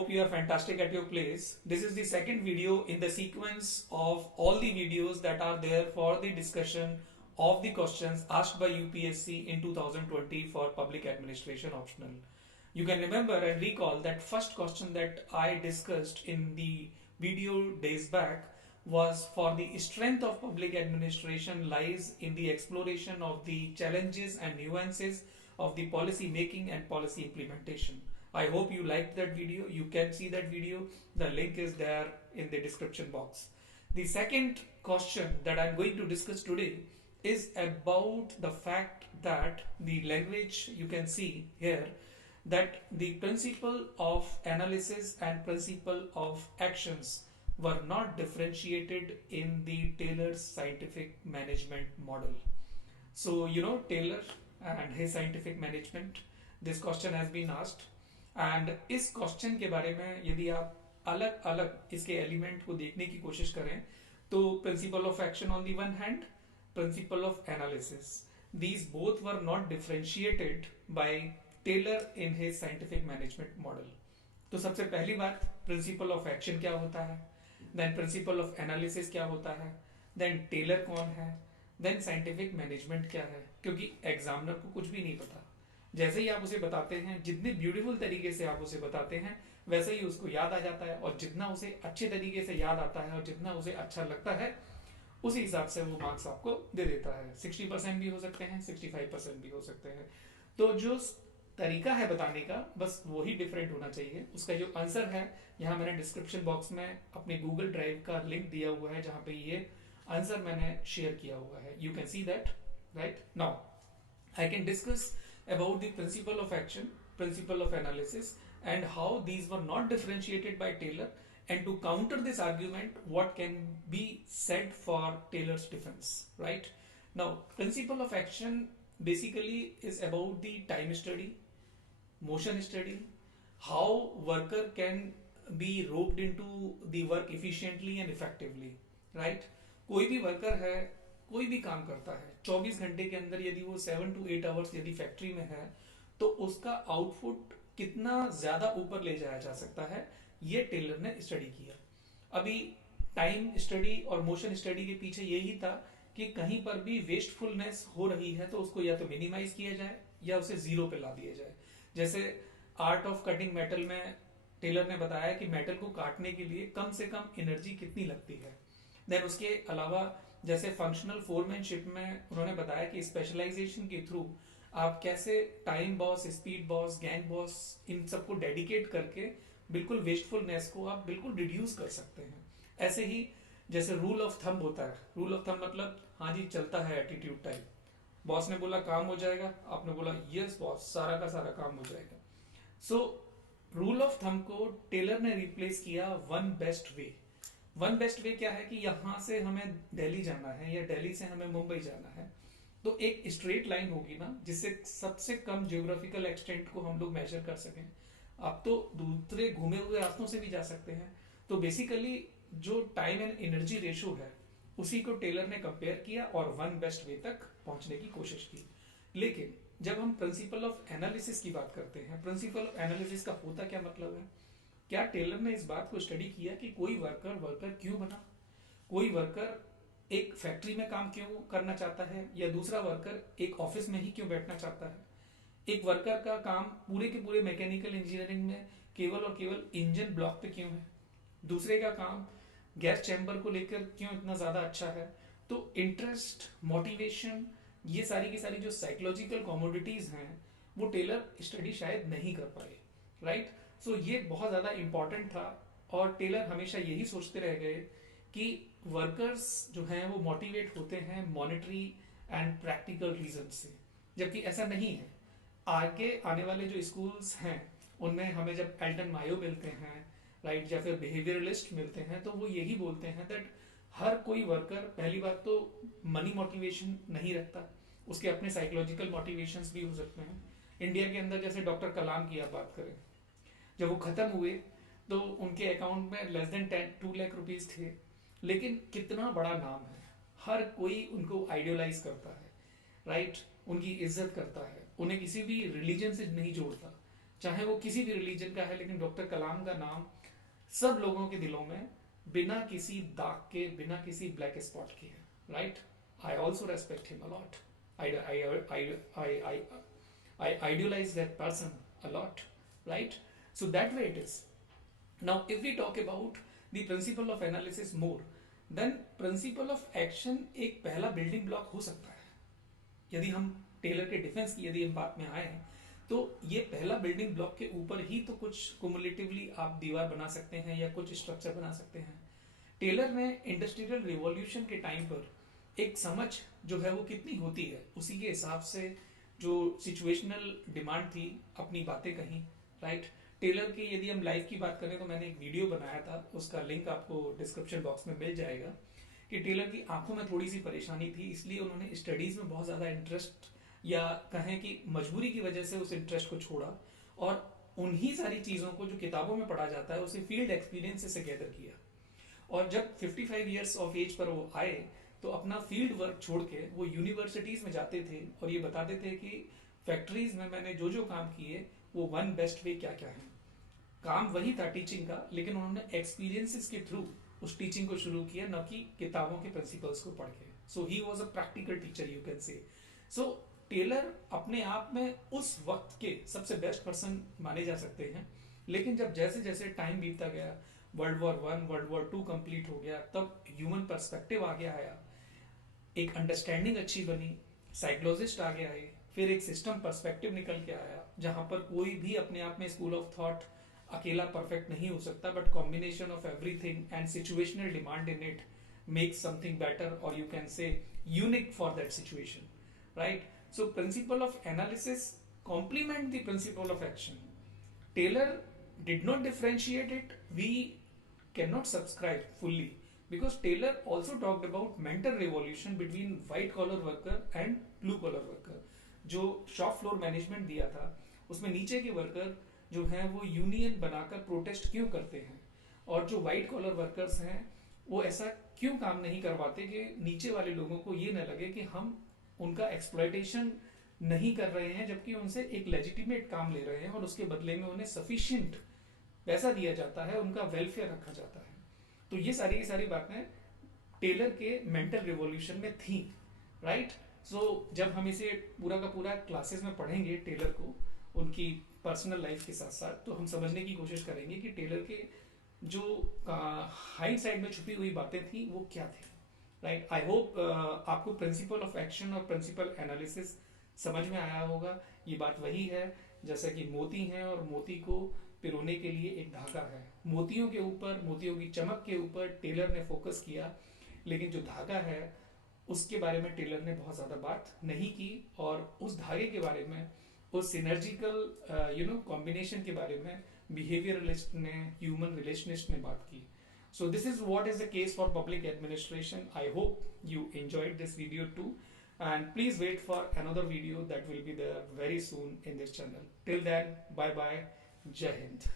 hope you are fantastic at your place. This is the second video in the sequence of all the videos that are there for the discussion of the questions asked by UPSC in 2020 for public administration optional. You can remember and recall that first question that I discussed in the video days back was for the strength of public administration lies in the exploration of the challenges and nuances of the policy making and policy implementation. I hope you liked that video. You can see that video. The link is there in the description box. The second question that I'm going to discuss today is about the fact that the language you can see here, that the principle of analysis and principle of actions were not differentiated in the Taylor's scientific management model. So, Taylor and his scientific management, this question has been asked. And इस question के बारे में यदि आप अलग अलग इसके element को देखने की कोशिश करें तो principle of action on the one hand, principle of analysis, these both were not differentiated by Taylor in his scientific management model. तो सबसे पहली बात, प्रिंसिपल ऑफ एक्शन क्या होता है, देन प्रिंसिपल ऑफ एनालिसिस क्या होता है, देन टेलर कौन है, देन साइंटिफिक मैनेजमेंट क्या है. क्योंकि एग्जामिनर को कुछ भी नहीं पता, जैसे ही आप उसे बताते हैं, जितने ब्यूटीफुल तरीके से आप उसे बताते हैं वैसे ही उसको याद आ जाता है, और जितना उसे अच्छे तरीके से याद आता है और जितना उसे अच्छा लगता है उसी हिसाब से वो मार्क्स आपको दे देता है. 60% भी हो सकते हैं, 65% भी हो सकते हैं. तो जो तरीका है बताने का बस वही डिफरेंट होना चाहिए. उसका जो आंसर है यहाँ मैंने डिस्क्रिप्शन बॉक्स में अपने गूगल ड्राइव का लिंक दिया हुआ है जहाँ पे ये आंसर मैंने शेयर किया हुआ है. You can see that right now. I can discuss about the principle of action, principle of analysis, and how these were not differentiated by Taylor. And to counter this argument, what can be said for Taylor's defense, right? Now, principle of action basically is about the time study, motion study, how worker can be roped into the work efficiently and effectively, right? कोई भी worker है, कोई भी काम करता है 24 घंटे के अंदर, यदि वो 7 to 8 आवर्स यदि फैक्ट्री में है तो उसका आउटपुट कितना ज्यादा ऊपर ले जाया जा सकता है, ये टेलर ने स्टडी किया. अभी टाइम स्टडी और मोशन स्टडी के पीछे यही था कि कहीं पर भी वेस्टफुलनेस हो रही है तो उसको या तो मिनिमाइज किया जाए या उसे जीरो पे ला दिया जाए. जैसे आर्ट ऑफ कटिंग मेटल में टेलर ने बताया कि मेटल को काटने के लिए कम से कम एनर्जी कितनी लगती है. देन उसके अलावा जैसे फंक्शनल फोरमैनशिप में उन्होंने बताया कि स्पेशलाइजेशन के थ्रू आप कैसे time boss, speed boss, gang boss, इन सबको डेडिकेट करके बिल्कुल वेस्टफुलनेस को आप बिल्कुल रिड्यूस कर सकते हैं. ऐसे ही जैसे रूल ऑफ थंब होता है, रूल ऑफ थंब मतलब हाँ जी चलता है एटीट्यूड टाइप. बॉस ने बोला काम हो जाएगा, आपने बोला यस बॉस, सारा का सारा काम हो जाएगा. सो रूल ऑफ थंब को टेलर ने रिप्लेस किया one best way. One best way क्या है कि यहां से हमें दिल्ली जाना है या दिल्ली से हमें मुंबई जाना है तो एक स्ट्रेट लाइन होगी ना जिससे सबसे कम जियोग्राफिकल एक्सटेंट को हम लोग मेजर कर सकें. आप तो दूसरे घूमे हुए रास्तों से भी जा सकते हैं. तो बेसिकली जो टाइम एंड एनर्जी रेशो है उसी को टेलर ने कंपेयर किया और वन बेस्ट वे तक पहुंचने की कोशिश की. लेकिन जब हम प्रिंसिपल ऑफ एनालिसिस की बात करते हैं, प्रिंसिपल ऑफ एनालिसिस का होता क्या मतलब है, क्या टेलर ने इस बात को स्टडी किया कि कोई वर्कर क्यों बना, कोई वर्कर एक फैक्ट्री में काम क्यों करना चाहता है या दूसरा वर्कर एक ऑफिस में ही क्यों बैठना चाहता है. एक वर्कर का काम पूरे के पूरे मैकेनिकल इंजीनियरिंग में केवल और केवल इंजन ब्लॉक पे क्यों है, दूसरे का काम गैस चैम्बर को लेकर क्यों इतना ज्यादा अच्छा है. तो इंटरेस्ट, मोटिवेशन, ये सारी की सारी जो साइकोलॉजिकल कॉमोडिटीज हैं वो टेलर स्टडी शायद नहीं कर पाए, राइट. सो ये बहुत ज्यादा इंपॉर्टेंट था और टेलर हमेशा यही सोचते रह गए कि वर्कर्स जो हैं वो मोटिवेट होते हैं मॉनेटरी एंड प्रैक्टिकल रीजन से, जबकि ऐसा नहीं है. आगे आने वाले जो स्कूल्स हैं उनमें हमें जब एल्टन मायो मिलते हैं, राइट, या फिर बिहेवियरलिस्ट मिलते हैं तो वो यही बोलते हैं दैट हर कोई वर्कर पहली बात तो मनी मोटिवेशन नहीं रखता, उसके अपने साइकोलॉजिकल मोटिवेशंस भी हो सकते हैं. इंडिया के अंदर जैसे डॉक्टर कलाम की आप बात करें, जब वो खत्म हुए तो उनके अकाउंट में लेस देन 2 लाख रुपीज थे, लेकिन कितना बड़ा नाम है, हर कोई उनको आइडियलाइज करता है, राइट, उनकी इज्जत करता है, उन्हें किसी भी रिलीजन से नहीं जोड़ता. चाहे वो किसी भी रिलीजन का है, लेकिन डॉक्टर कलाम का नाम सब लोगों के दिलों में बिना किसी दाग के, बिना किसी ब्लैक स्पॉट के है, right? I also respect him a lot. I idealize that person a lot, right? So that way it is. Now, if we talk about the principle of analysis more, then principle of action एक पहला building block हो सकता है. यदि हम Taylor के defence की यदि हम बात में आए हैं, तो ये पहला बिल्डिंग ब्लॉक के ऊपर ही तो कुछ कुमुलेटिवली आप दीवार बना सकते हैं या कुछ स्ट्रक्चर बना सकते हैं. टेलर ने इंडस्ट्रियल रिवॉल्यूशन के टाइम पर एक समझ जो है वो कितनी होती है उसी के हिसाब से जो सिचुएशनल डिमांड थी अपनी बातें कही, राइट? टेलर की यदि हम लाइफ की बात करें तो मैंने एक वीडियो बनाया था, उसका लिंक आपको डिस्क्रिप्शन बॉक्स में मिल जाएगा, कि टेलर की आंखों में थोड़ी सी परेशानी थी, इसलिए उन्होंने स्टडीज में बहुत ज्यादा इंटरेस्ट, या कहें कि मजबूरी की वजह से उस इंटरेस्ट को छोड़ा और उन्हीं सारी चीजों को जो किताबों में पढ़ा जाता है उसे फील्ड एक्सपीरियंस से गैदर किया. और जब 55 ईयर्स ऑफ एज पर वो आए तो अपना फील्ड वर्क छोड़ के वो यूनिवर्सिटीज में जाते थे और ये बताते थे कि फैक्ट्रीज में मैंने जो जो काम किए वो वन बेस्ट वे क्या क्या है. काम वही था टीचिंग का, लेकिन उन्होंने एक्सपीरियंसेस के थ्रू उस टीचिंग को शुरू किया, न कि किताबों के प्रिंसिपल्स को पढ़ के. So he was a practical teacher, you can say. So Taylor अपने आप में उस वक्त के सबसे बेस्ट पर्सन माने जा सकते हैं. लेकिन जब जैसे जैसे टाइम बीतता गया, वर्ल्ड वॉर 2 वर्ल्ड 2 कंप्लीट हो गया, तब ह्यूमन पर्सपेक्टिव आगे आया, एक अंडरस्टैंडिंग अच्छी बनी, साइकोलॉजिस्ट आगे आए, फिर एक सिस्टम पर्सपेक्टिव निकल के आया जहां पर कोई भी अपने आप में स्कूल ऑफ थॉट अकेला परफेक्ट नहीं हो सकता, but combination of everything and situational demand in it makes something better, और you can say unique for that situation, right? So principle of analysis complement the principle of action. Taylor did not differentiate it. We cannot subscribe fully because Taylor also talked about mental revolution between white collar worker and blue collar worker. जो shop floor management दिया था उसमें नीचे के worker जो हैं वो union बनाकर प्रोटेस्ट क्यों करते हैं, और जो व्हाइट कॉलर वर्कर्स हैं वो ऐसा क्यों काम नहीं करवाते कि नीचे वाले लोगों को ये न लगे कि हम उनका एक्सप्लॉयटेशन नहीं कर रहे हैं, जबकि उनसे एक लेजिटिमेट काम ले रहे हैं और उसके बदले में उन्हें सफिशिएंट पैसा दिया जाता है, उनका वेलफेयर रखा जाता है. तो ये सारी की सारी बातें टेलर के मेंटल रिवॉल्यूशन में थी, राइट? सो जब हम इसे पूरा का पूरा क्लासेस में पढ़ेंगे टेलर को उनकी पर्सनल लाइफ के साथ साथ, तो हम समझने की कोशिश करेंगे कि टेलर के जो हाइड साइड में छुपी हुई बातें थी वो क्या थी, राइट? आई होप आपको प्रिंसिपल ऑफ एक्शन और प्रिंसिपल एनालिसिस समझ में आया होगा. ये बात वही है जैसा कि मोती हैं और मोती को पिरोने के लिए एक धागा है. मोतियों के ऊपर, मोतियों की चमक के ऊपर टेलर ने फोकस किया, लेकिन जो धागा है उसके बारे में टेलर ने बहुत ज्यादा बात नहीं की, और उस धागे के बारे में, उस सिनर्जिकल कॉम्बिनेशन के बारे में बिहेवियरलिस्ट ने, ह्यूमन रिलेशनिस्ट ने बात की. So this is what is the case for public administration. I hope you enjoyed this video too, and please wait for another video that will be there very soon in this channel. Till then, bye bye. Jai Hind.